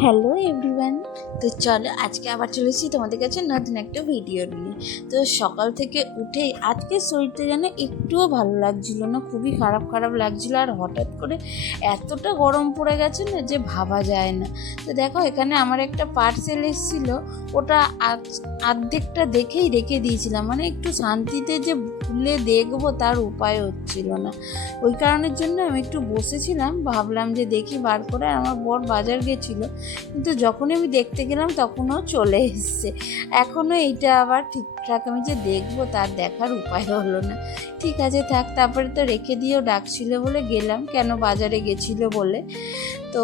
Hello everyone. তো চলো আজকে আবার চলেছি তোমাদের কাছে নতুন একটা ভিডিও নিয়ে। তো সকাল থেকে উঠে আজকে শরীরটা যেন একটুও ভালো লাগছিল না, খুবই খারাপ খারাপ লাগছিল। আর হঠাৎ করে এতটা গরম পড়ে গেছে না যে ভাবা যায় না। তো দেখো এখানে আমার একটা পার্সেল এসেছিল, ওটা অর্ধেকটা দেখেই রেখে দিয়েছিলাম, মানে একটু শান্তিতে যে খুলে দেখবো তার উপায় হচ্ছিল না। ওই কারণের জন্য আমি একটু বসেছিলাম, ভাবলাম যে দেখি বার করে। আর আমার বর বাজার গেছিলো, কিন্তু যখনই আমি দেখতে গেলাম তখনও চলে এসছে। এখনও এইটা আবার ঠিকঠাক আমি যে দেখবো তার দেখার উপায় হলো না। ঠিক আছে থাক, তারপরে তো রেখে দিয়েও ডাকছিল বলে গেলাম, কেন বাজারে গেছিলো বলে। তো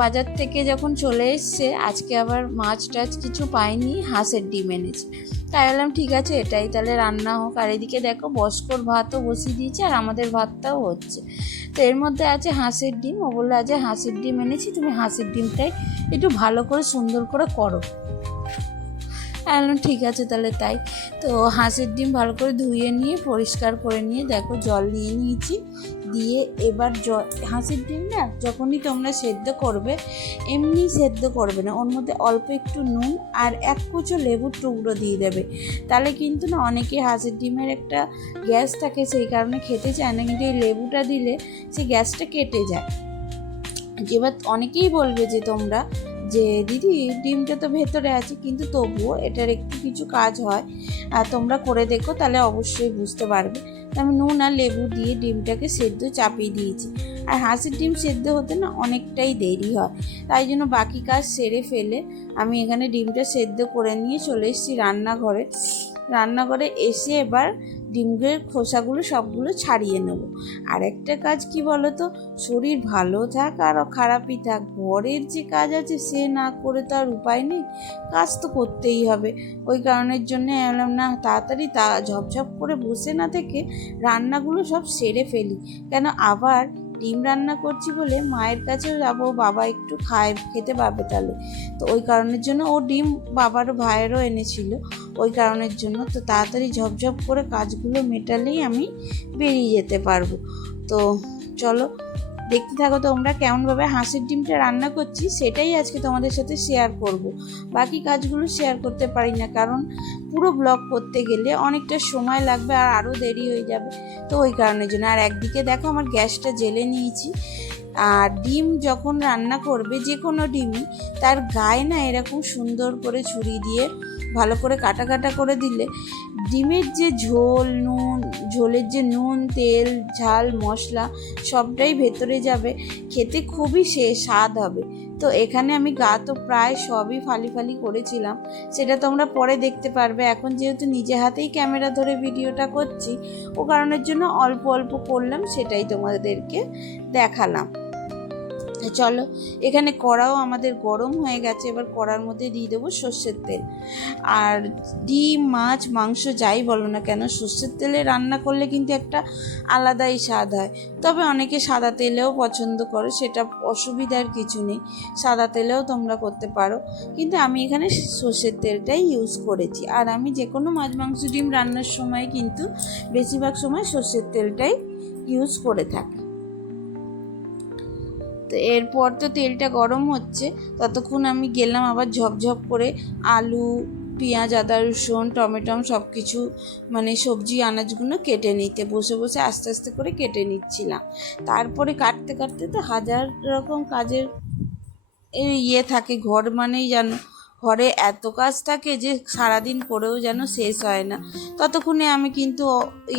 বাজার থেকে যখন চলে এসছে আজকে আবার মাছ টাছ কিছু পাইনি, হাঁসের ডিম এনেছে। তাই বললাম ঠিক আছে এটাই তাহলে রান্না হোক। আর এদিকে দেখো বস্কর ভাতও বসিয়ে দিয়েছে আর আমাদের ভাতটাও হচ্ছে। তো এর মধ্যে আছে হাঁসের ডিম। ও বললো আজ হাঁসের ডিম এনেছি, তুমি হাঁসের ডিমটাই একটু ভালো করে সুন্দর করে করো। ঠিক আছে তাহলে তাই। তো হাঁসের ডিম ভালো করে ধুয়ে নিয়ে পরিষ্কার করে নিয়ে দেখো জল নিয়ে নিয়েছি, দিয়ে এবার হাঁসের ডিম না যখনই তোমরা সেদ্ধ করবে এমনি সেদ্ধ করবে না, ওর মধ্যে অল্প একটু নুন আর এক কুচো লেবুর টুকরো দিয়ে দেবে। তাহলে কিন্তু না অনেকে হাঁসের ডিমের একটা গ্যাস থাকে, সেই কারণে খেতে চায় না, কিন্তু এই লেবুটা দিলে সেই গ্যাসটা কেটে যায়। এবার অনেকেই বলবে যে তোমরা যে দিদি ডিমটা তো ভেতরে আছে, কিন্তু তবুও এটার একটু কিছু কাজ হয়, আর তোমরা করে দেখো তাহলে অবশ্যই বুঝতে পারবে। আমি নুন আর লেবু দিয়ে ডিমটাকে সেদ্ধ চাপিয়ে দিয়েছি। আর হাঁসের ডিম সেদ্ধ হতে না অনেকটাই দেরি হয়, তাই জন্য বাকি কাজ সেরে ফেলে আমি এখানে ডিমটা সেদ্ধ করে নিয়ে চলে এসেছি রান্নাঘরে। রান্নাঘরে এসে এবার ডিমের খোসাগুলো সবগুলো ছাড়িয়ে নেব। আর একটা কাজ কি বলো তো, শরীর ভালো থাক আর খারাপই থাক, ঘরের যে কাজ আছে সে না করে তো আর উপায় নেই, কাজ তো করতেই হবে। ওই কারণের জন্য এলাম না তাড়াতাড়ি ঝপঝপ করে বসে না থেকে রান্নাগুলো সব সেরে ফেলি। কেন আবার ডিম রান্না করছি বলে মায়ের কাছেও যাবো, বাবা একটু খেতে পাবে তাহলে। তো ওই কারণের জন্য ও ডিম বাবারও ভাইয়েরও এনেছিল, ওই কারণের জন্য তো তাড়াতাড়ি ঝপঝপ করে কাজগুলো মেটালেই আমি বেরিয়ে যেতে পারবো। তো চলো দেখতে থাকো তোমরা কেমনভাবে হাঁসের ডিমটা রান্না করছি, সেটাই আজকে তোমাদের সাথে শেয়ার করব। বাকি কাজগুলো শেয়ার করতে পারি না, কারণ পুরো ব্লগ করতে গেলে অনেকটা সময় লাগবে আর আরও দেরি হয়ে যাবে। তো ওই কারণের জন্য। আর একদিকে দেখো আমার গ্যাসটা জ্বেলে নিয়েছি। আর ডিম যখন রান্না করবে যে কোনো ডিমই, তার গায়ে না এরকম সুন্দর করে ছুরি দিয়ে ভালো করে কাটা কাটা করে দিলে ডিমের যে ঝোলের যে নুন তেল ঝাল মশলা সবটাই ভেতরে যাবে, খেতে খুবই স্বাদ হবে। তো এখানে আমি গা তো প্রায় সবই ফালি ফালি করেছিলাম, সেটা তোমরা পরে দেখতে পারবে। এখন যেহেতু নিজে হাতেই ক্যামেরা ধরে ভিডিওটা করছি, ও কারণের জন্য অল্প অল্প করলাম, সেটাই তোমাদেরকে দেখালাম। চলো এখানে কড়াও আমাদের গরম হয়ে গেছে, এবার কড়ার মধ্যে দিয়ে দেবো সর্ষের তেল। আর ডিম মাছ মাংস যাই বলো না কেন সর্ষের তেলে রান্না করলে কিন্তু একটা আলাদাই স্বাদ হয়। তবে অনেকে সাদা তেলেও পছন্দ করে, সেটা অসুবিধার কিছু নেই, সাদা তেলেও তোমরা করতে পারো, কিন্তু আমি এখানে সর্ষের তেলটাই ইউজ করেছি। আর আমি যে কোনো মাছ মাংস ডিম রান্নার সময় কিন্তু বেশিরভাগ সময় সর্ষের তেলটাই ইউজ করে থাকি। তো এরপর তো তেলটা গরম হচ্ছে, ততক্ষণ আমি গেলাম আবার ঝপঝপ করে আলু পেঁয়াজ আদা রসুন টমেটম সব কিছু মানে সবজি আনাজগুলো কেটে নিতে, বসে বসে আস্তে আস্তে করে কেটে নিচ্ছিলাম। তারপরে কাটতে কাটতে তো হাজার রকম কাজের থাকে, ঘর মানেই যেন ঘরে এত কাজ থাকে যে সারাদিন করেও যেন শেষ হয় না। ততক্ষণে আমি কিন্তু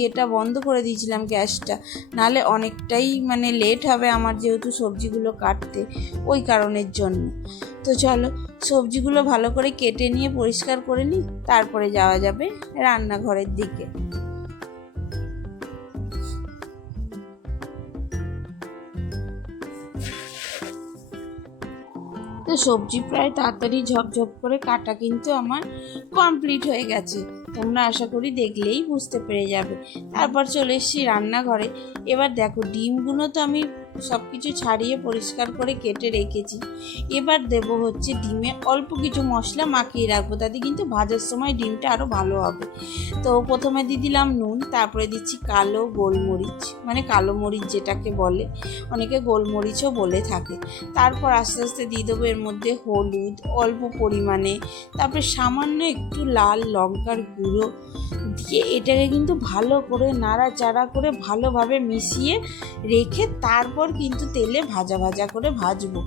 এটা বন্ধ করে দিয়েছিলাম গ্যাসটা, নাহলে অনেকটাই মানে লেট হবে আমার যেহেতু সবজিগুলো কাটতে, ওই কারণের জন্য। তো চলো সবজিগুলো ভালো করে কেটে নিয়ে পরিষ্কার করে নিই, তারপরে যাওয়া যাবে রান্নাঘরের দিকে। তো সবজি প্রায় তাড়াতাড়ি ঝপঝপ করে কাটা কিন্তু আমার কমপ্লিট হয়ে গেছে, তোমরা আশা করি দেখলেই বুঝতে পেরে যাবে। তারপর চলে এসেছি রান্নাঘরে। এবার দেখো ডিমগুলো তো আমি সব কিছু ছাড়িয়ে পরিষ্কার করে কেটে রেখেছি। এবার দেব হচ্ছে ডিমে অল্প কিছু মশলা মাখিয়ে রাখবো, তাতে কিন্তু ভাজার সময় ডিমটা আরও ভালো হবে। তো প্রথমে দিয়ে দিলাম নুন, তারপরে দিচ্ছি কালো গোলমরিচ, মানে কালো মরিচ যেটাকে বলে, অনেকে গোলমরিচও বলে থাকে। তারপর আস্তে আস্তে দিয়ে দেবো এর মধ্যে হলুদ অল্প পরিমাণে, তারপরে সামান্য একটু লাল লঙ্কার গুঁড়ো দিয়ে এটাকে কিন্তু ভালো করে নাড়াচাড়া করে ভালোভাবে মিশিয়ে রেখে তারপর কিন্তু তেলে ভাজা ভাজা করে ভাজবো।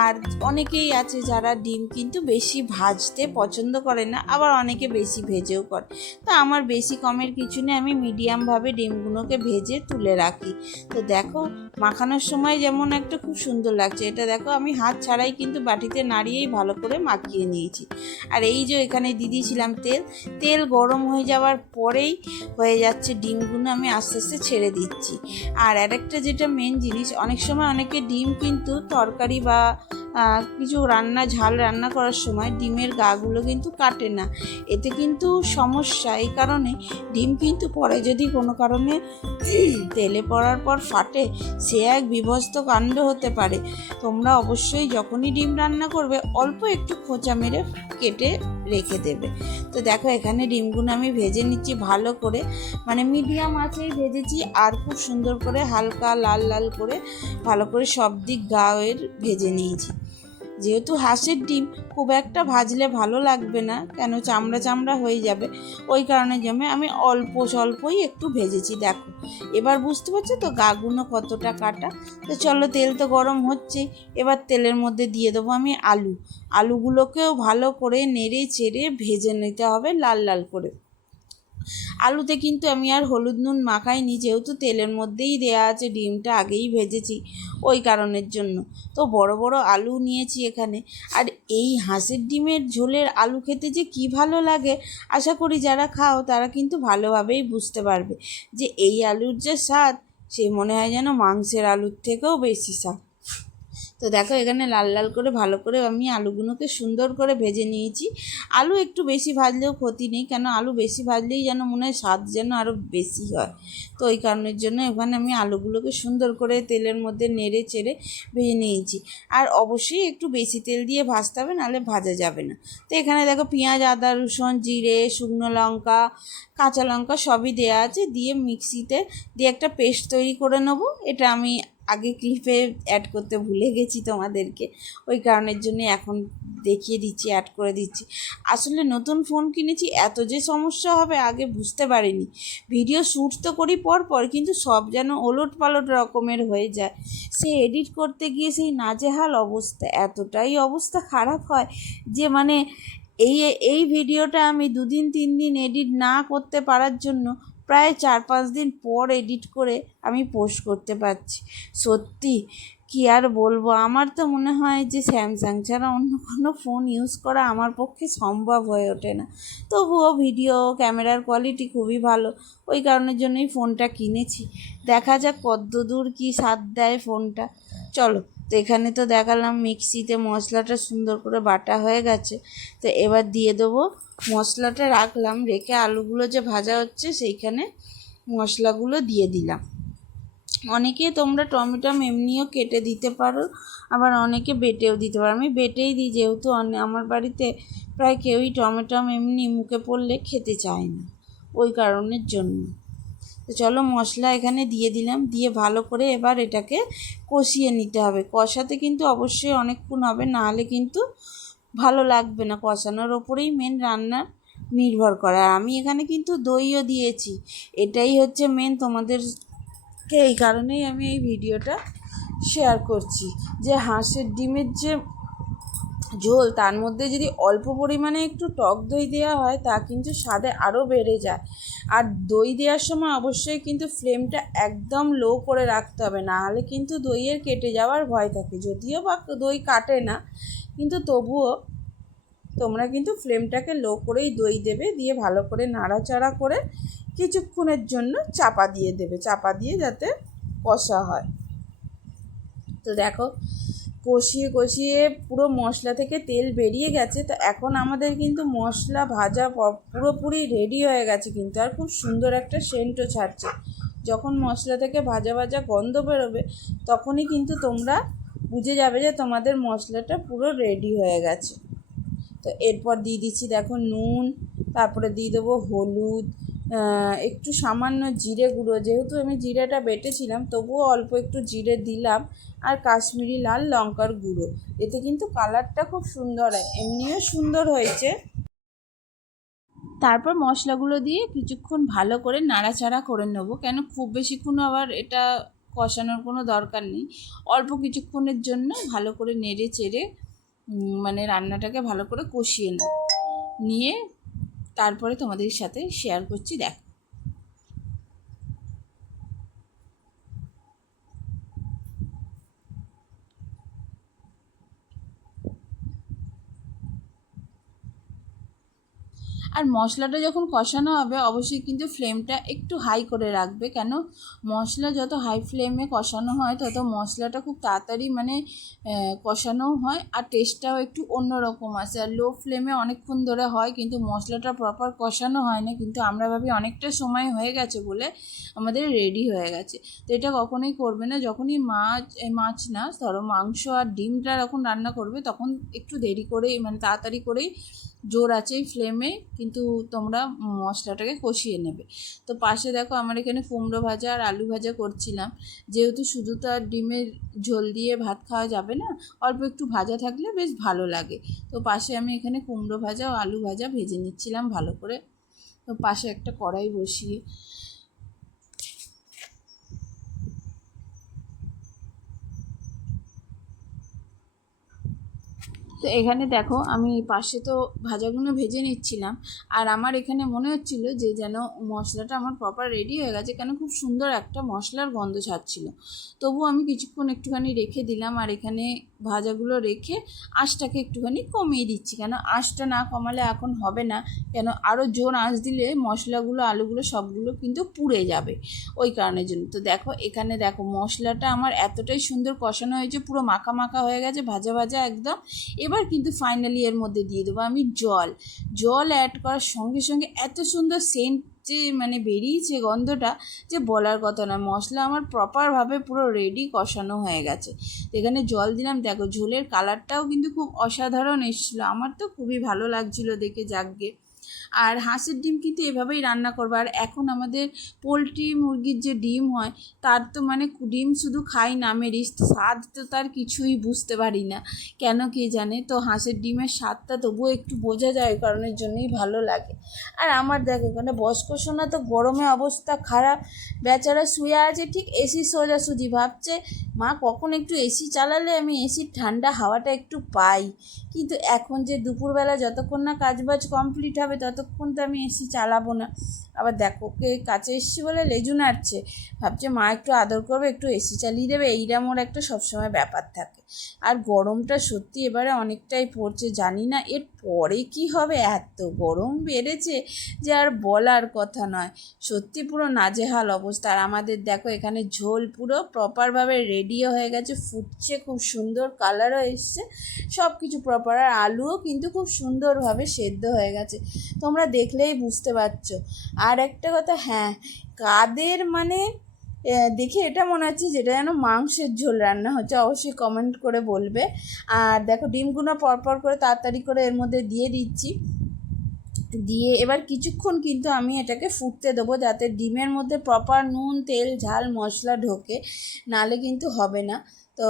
আর অনেকেই আছে যারা ডিম কিন্তু বেশি ভাজতে পছন্দ করে না, আবার অনেকে বেশি ভেজেও করে। তো আমার বেশি কমের কিছু নেই, আমি মিডিয়ামভাবে ডিমগুলোকে ভেজে তুলে রাখি। তো দেখো মাখানোর সময় যেমন একটা খুব সুন্দর লাগছে, এটা দেখো আমি হাত ছাড়াই কিন্তু বাটিতে নাড়িয়েই ভালো করে মাখিয়ে নিয়েছি। আর এই যে এখানে দিয়ে দিয়েছিলাম তেল গরম হয়ে যাওয়ার পরেই হয়ে যাচ্ছে ডিমগুলো আমি আস্তে আস্তে ছেড়ে দিচ্ছি। আর আরেকটা যেটা মেন জিনিস, অনেক সময় অনেকে ডিম কিন্তু তরকারি বা কিছু ঝাল রান্না করার সময় ডিমের গাগুলো কিন্তু কাটে না, এতে কিন্তু সমস্যা। এই কারণে ডিম কিন্তু পরে যদি কোনো কারণে তেলে পড়ার পর ফাটে, সে এক বিভৎস কাণ্ড হতে পারে। তোমরা অবশ্যই যখনই ডিম রান্না করবে অল্প একটু খোঁচা মেরে কেটে রেখে দেবে। তো দেখো এখানে ডিমগুলো আমি ভেজে নিচ্ছি ভালো করে, মানে মিডিয়াম আঁচেই ভেজেছি, আর খুব সুন্দর করে হালকা লাল লাল করে ভালো করে সব দিক গায়ের ভেজে নিয়েছি। যেহেতু হাঁসের ডিম খুব একটা ভাজলে ভালো লাগবে না, কেন চামড়া চামড়া হয়ে যাবে, ওই কারণে জন্য আমি অল্প স্বল্পই একটু ভেজেছি। দেখো এবার বুঝতে পারছো তো গাগুলো কতটা কাটা। তো চলো তেল তো গরম হচ্ছে, এবার তেলের মধ্যে দিয়ে দেবো আমি আলুগুলোকেও ভালো করে নেড়ে চেড়ে ভেজে নিতে হবে লাল লাল করে। আলুতে কিন্তু আমি আর হলুদ নুন মাখাইনি, যেহেতু তেলের মধ্যেই দেয়া আছে, ডিমটা আগেই ভেজেছি, ওই কারণের জন্য। তো বড় বড় আলু নিয়েছি এখানে। আর এই হাঁসের ডিমের ঝোলের আলু খেতে যে কী ভালো লাগে, আশা করি যারা খাও তারা কিন্তু ভালোভাবেই বুঝতে পারবে যে এই আলুর যে স্বাদ, সে মনে হয় যেন মাংসের আলুর থেকেও বেশি স্বাদ। তো দেখো এখানে লাল লাল করে ভালো করে আমি আলুগুলোকে সুন্দর করে ভেজে নিয়েছি। আলু একটু বেশি ভাজলেও ক্ষতি নেই, কেন আলু বেশি ভাজলেই যেন মনে হয় স্বাদ যেন আরও বেশি হয়। তো ওই কারণের জন্য এখানে আমি আলুগুলোকে সুন্দর করে তেলের মধ্যে নেড়ে চেড়ে ভেজে নিয়েছি। আর অবশ্যই একটু বেশি তেল দিয়ে ভাজতে হবে, নাহলে ভাজা যাবে না। তো এখানে দেখো পেঁয়াজ আদা রসুন জিরে শুকনো লঙ্কা কাঁচা লঙ্কা সবই দেওয়া আছে, দিয়ে মিক্সিতে দিয়ে একটা পেস্ট তৈরি করে নেবো। এটা আমি আগে ক্লিপে অ্যাড করতে ভুলে গেছি তোমাদেরকে, ওই কারণের জন্য এখন দেখিয়ে দিচ্ছি, অ্যাড করে দিচ্ছি। আসলে নতুন ফোন কিনেছি, এত যে সমস্যা হবে আগে বুঝতে পারিনি। ভিডিও শ্যুট তো করি পর কিন্তু সব যেন ওলট পালট রকমের হয়ে যায়। সে এডিট করতে গিয়ে সেই নাজেহাল অবস্থা, এতটাই অবস্থা খারাপ হয় যে মানে এই ভিডিওটা আমি 2 দিন 3 দিন এডিট না করতে পারার জন্য প্রায় 4-5 দিন পর এডিট করে আমি পোস্ট করতে পারছি। সত্যি কি আর বলবো, আমার তো মনে হয় যে স্যামসাং ছাড়া অন্য কোনো ফোন ইউজ করা আমার পক্ষে সম্ভব হয়ে ওঠে না। তবুও ভিডিও ক্যামেরার কোয়ালিটি খুবই ভালো, ওই কারণের জন্যই ফোনটা কিনেছি। দেখা যাক কতদূর কী স্বাদ দেয় ফোনটা। চলো, তো এখানে তো দেখালাম মিক্সিতে মশলাটা সুন্দর করে বাটা হয়ে গেছে। তো এবার দিয়ে দেবো মশলাটা, রাখলাম রেখে আলুগুলো যে ভাজা হচ্ছে সেইখানে মশলাগুলো দিয়ে দিলাম। অনেকে তোমরা টমেটো এমনিও কেটে দিতে পারো, আবার অনেকে বেটেও দিতে পারো। আমি বেটেই দিই, যেহেতু আমার বাড়িতে প্রায় কেউই টমেটো এমনি মুখে পড়লে খেতে চায় না, ওই কারণের জন্য। তো চলো মশলা এখানে দিয়ে দিলাম, দিয়ে ভালো করে এবার এটাকে কষিয়ে নিতে হবে। কষাতে কিন্তু অবশ্যই অনেকক্ষণ হবে, নাহলে কিন্তু ভালো লাগবে না। কষানোর ওপরেই মেন রান্নার নির্ভর করে। আর আমি এখানে কিন্তু দইও দিয়েছি, এটাই হচ্ছে মেন। তোমাদেরকে এই কারণেই আমি এই ভিডিওটা শেয়ার করছি যে হাঁসের ডিমের যে ঝোল, তার মধ্যে যদি অল্প পরিমাণে একটু টক দই দেওয়া হয় তা কিন্তু স্বাদে আরও বেড়ে যায়। আর দই দেওয়ার সময় অবশ্যই কিন্তু ফ্লেমটা একদম লো করে রাখতে হবে, না হলে কিন্তু দইয়ের কেটে যাওয়ার ভয় থাকে। যদিও বা দই কাটে না, কিন্তু তবুও তোমরা কিন্তু ফ্লেমটাকে লো করেই দই দেবে, দিয়ে ভালো করে নাড়াচাড়া করে কিছুক্ষণের জন্য চাপা দিয়ে দেবে, চাপা দিয়ে যাতে কষা হয়। তো দেখো কষিয়ে কষিয়ে পুরো মশলা থেকে তেল বেরিয়ে গেছে। তো এখন আমাদের কিন্তু মশলা ভাজা পুরোপুরি রেডি হয়ে গেছে কিন্তু, আর খুব সুন্দর একটা সেন্টও ছাড়ছে। যখন মশলা থেকে ভাজা ভাজা গন্ধ বেরোবে তখনই কিন্তু তোমরা বুঝে যাবে যে তোমাদের মশলাটা পুরো রেডি হয়ে গেছে। তো এরপর দিয়ে দিচ্ছি দেখো নুন, তারপরে দিয়ে দেবো হলুদ, একটু সামান্য জিরে গুঁড়ো, যেহেতু আমি জিরেটা বেটেছিলাম তবুও অল্প একটু জিরে দিলাম, আর কাশ্মীরি লাল লঙ্কার গুঁড়ো। এতে কিন্তু কালারটা খুব সুন্দর হয়, এমনিও সুন্দর হয়েছে। তারপর মশলাগুলো দিয়ে কিছুক্ষণ ভালো করে নাড়াচাড়া করে নেবো, কেন খুব বেশিক্ষণ আবার এটা কষানোর কোনো দরকার নেই। অল্প কিছুক্ষণের জন্য ভালো করে নেড়ে চেড়ে মানে রান্নাটাকে ভালো করে কষিয়ে নিয়ে তারপরে তোমাদের সাথে শেয়ার করছি। দেখো আর মশলাটা যখন কষানো হবে অবশ্যই কিন্তু ফ্লেমটা একটু হাই করে রাখবে, কেন মশলা যত হাই ফ্লেমে কষানো হয় তত মশলাটা খুব তাড়াতাড়ি মানে কষানোও হয় আর টেস্টটাও একটু অন্যরকম আসে। আর লো ফ্লেমে অনেকক্ষণ ধরে হয় কিন্তু মশলাটা প্রপার কষানো হয় না, কিন্তু আমরা ভাবি অনেকটা সময় হয়ে গেছে বলে আমাদের রেডি হয়ে গেছে। তো এটা কখনোই করবে না, যখনই মাছ না ধরো মাংস আর ডিমটা যখন রান্না করবে তখন একটু দেরি করেই মানে তাড়াতাড়ি করেই জোর আছে ফ্লেমে কিন্তু তোমরা মশলাটাকে কষিয়ে নেবে। তো পাশে দেখো আমার এখানে কুমড়ো ভাজা আর আলু ভাজা করছিলাম, যেহেতু শুধু তো আর ডিমের ঝোল দিয়ে ভাত খাওয়া যাবে না, অল্প একটু ভাজা থাকলে বেশ ভালো লাগে। তো পাশে আমি এখানে কুমড়ো ভাজা ও আলু ভাজা ভেজে নিচ্ছিলাম ভালো করে। তো পাশে একটা কড়াই বসিয়ে তো এখানে দেখো আমি পাশে তো ভাজাগুলো ভেজে নিচ্ছিলাম, আর আমার এখানে মনে হচ্ছিল যে যেন মশলাটা আমার প্রপার রেডি হয়ে গেছে, কেন খুব সুন্দর একটা মশলার গন্ধ ছাড়ছিল। তবু আমি কিছুক্ষণ একটুখানি রেখে দিলাম, আর এখানে ভাজাগুলো রেখে আঁচটাকে একটুখানি কমিয়ে দিচ্ছি, কেন আঁচটা না কমালে এখন হবে না, কেন আরও জোর আঁচ দিলে মশলাগুলো আলুগুলো সবগুলো কিন্তু পুড়ে যাবে, ওই কারণের জন্য। তো দেখো এখানে দেখো মশলাটা আমার এতটাই সুন্দর কষানো হয়েছে, পুরো মাখা মাখা হয়ে গেছে, ভাজা ভাজা একদম। এবার কিন্তু ফাইনালি এর মধ্যে দিয়ে দেবো আমি জল অ্যাড করার সঙ্গে সঙ্গে এত সুন্দর সেন্ট যে মানে বেরিয়েছে গন্ধটা যে বলার কথা না। মশলা আমার প্রপারভাবে পুরো রেডি কষানো হয়ে গেছে। এখানে জল দিলাম, দেখো ঝোলের কালারটাও কিন্তু খুব অসাধারণ এসেছিলো, আমার তো খুবই ভালো লাগছিলো দেখে। যাকগে, আর হাঁসের ডিম কিন্তু এভাবেই রান্না করবে। আর এখন আমাদের পোলট্রি মুরগির যে ডিম হয় তার তো মানে ডিম শুধু খাই নামেরই, স্বাদ তো তার কিছুই বুঝতে পারি না, কেন কে জানে। তো হাঁসের ডিমের স্বাদটা তবুও একটু বোঝা যায়, ওই কারণের জন্যই ভালো লাগে। আর আমার দেখো এখানে বয়স্ক সোনা তো গরমে অবস্থা খারাপ, বেচারা শুয়ে আছে ঠিক এসি সোজাসুজি, ভাবছে মা কখন একটু এসি চালালে আমি এসির ঠান্ডা হাওয়াটা একটু পাই। কিন্তু এখন যে দুপুরবেলা যতক্ষণ না কাজবাজ কমপ্লিট হবে ততক্ষণ তো আমি এসি চালাবো না। আবার দেখো ওকে কাছে এসছি বলে লেজু নাড়ছে, ভাবছে মা একটু আদর করবে, একটু এসি চালিয়ে দেবে, এইরকম ওর একটা সবসময় ব্যাপার থাকে। আর গরমটা সত্যি এবারে অনেকটাই পড়ছে, জানি না এর পরে কি হবে, এত গরম বেড়েছে যে আর বলার কথা নয়, সত্যি পুরো নাজেহাল অবস্থা। আর আমাদের দেখো এখানে ঝোল পুরো প্রপারভাবে রেডিও হয়ে গেছে, ফুটছে, খুব সুন্দর কালারও এসছে, সব কিছু প্রপার। আর আলুও কিন্তু খুব সুন্দরভাবে সেদ্ধ হয়ে গেছে, তোমরা দেখলেই বুঝতে পারছো। আর একটা কথা, হ্যাঁ, কাদের মানে দেখে এটা মনে হচ্ছে যেটা যেন মাংসের ঝোল রান্না হচ্ছে, অবশ্যই কমেন্ট করে বলবে। আর দেখো ডিমগুলো পরপর করে তাড়াতাড়ি করে এর মধ্যে দিয়ে দিচ্ছি, দিয়ে এবার কিছুক্ষণ কিন্তু আমি এটাকে ফুটতে দেবো যাতে ডিমের মধ্যে প্রপার নুন তেল ঝাল মশলা ঢোকে, নালে কিন্তু হবে না। তো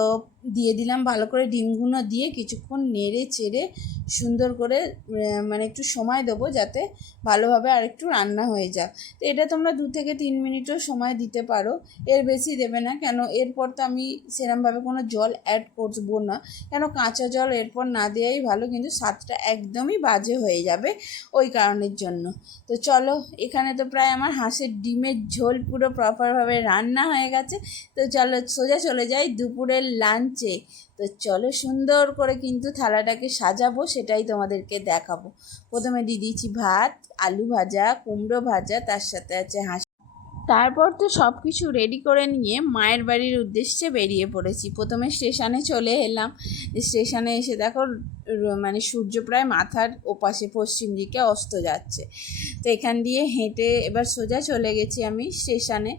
দিয়ে দিলাম ভালো করে, ডিমগুলো দিয়ে কিছুক্ষণ নেড়ে চেড়ে সুন্দর করে মানে একটু সময় দেবো যাতে ভালোভাবে আর একটু রান্না হয়ে যায়। তো এটা তোমরা 2 থেকে 3 মিনিটও সময় দিতে পারো, এর বেশি দেবে না, কেন এরপর তো আমি সেরমভাবে কোনো জল অ্যাড করবো না, কেন কাঁচা জল এরপর না দেওয়াই ভালো, কিন্তু স্বাদটা একদমই বাজে হয়ে যাবে ওই কারণের জন্য। তো চলো, এখানে তো প্রায় আমার হাঁসের ডিমের ঝোল পুরো প্রপারভাবে রান্না হয়ে গেছে। তো চলো সোজা চলে যাই দুপুরের লাঞ্চে। তো চলো সুন্দর করে কিন্তু থালাটাকে সাজাবো, সেটাই তোমাদেরকে দেখাবো। প্রথমে দিয়ে দিয়েছি ভাত, আলু ভাজা, কুমড়ো ভাজা, তার সাথে আছে হাঁস। তারপর তো সব কিছু রেডি করে নিয়ে মায়ের বাড়ির উদ্দেশ্যে বেরিয়ে পড়েছি। প্রথমে স্টেশনে চলে এলাম, স্টেশনে এসে দেখো মানে সূর্য প্রায় মাথার ওপাশে পশ্চিম দিকে অস্ত যাচ্ছে। তো এখান দিয়ে হেঁটে এবার সোজা চলে গেছি আমি স্টেশনে।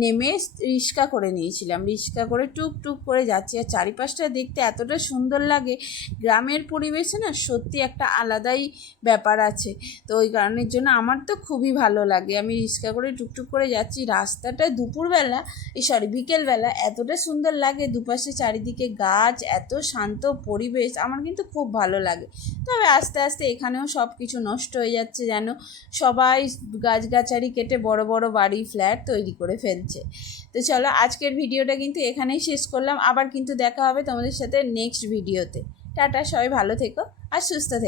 নেমে রিক্সা করে নিয়েছিলাম, রিক্সা করে টুকটুক করে যাচ্ছি। আর চারিপাশটা দেখতে এতটা সুন্দর লাগে, গ্রামের পরিবেশে না সত্যি একটা আলাদাই ব্যাপার আছে। তো ওই কারণের জন্য আমার তো খুবই ভালো লাগে। আমি রিক্সা করে টুকটুক করে যাচ্ছি, রাস্তাটা দুপুরবেলা বিকেলবেলা এতটা সুন্দর লাগে, দুপাশে চারিদিকে গাছ, এত শান্ত পরিবেশ, আমার কিন্তু খুব ভালো লাগে। তবে আস্তে আস্তে এখানেও সব কিছু নষ্ট হয়ে যাচ্ছে, যেন সবাই গাছগাছালি কেটে বড় বড় বাড়ি ফ্ল্যাট তৈরি করে ফেলছে। তো চলো আজকের ভিডিওটা কিন্তু এখানেই শেষ করলাম, আবার কিন্তু দেখা হবে তোমাদের সাথে নেক্সট ভিডিওতে। টাটা, সবাই ভালো থেকো আর সুস্থ থেকো।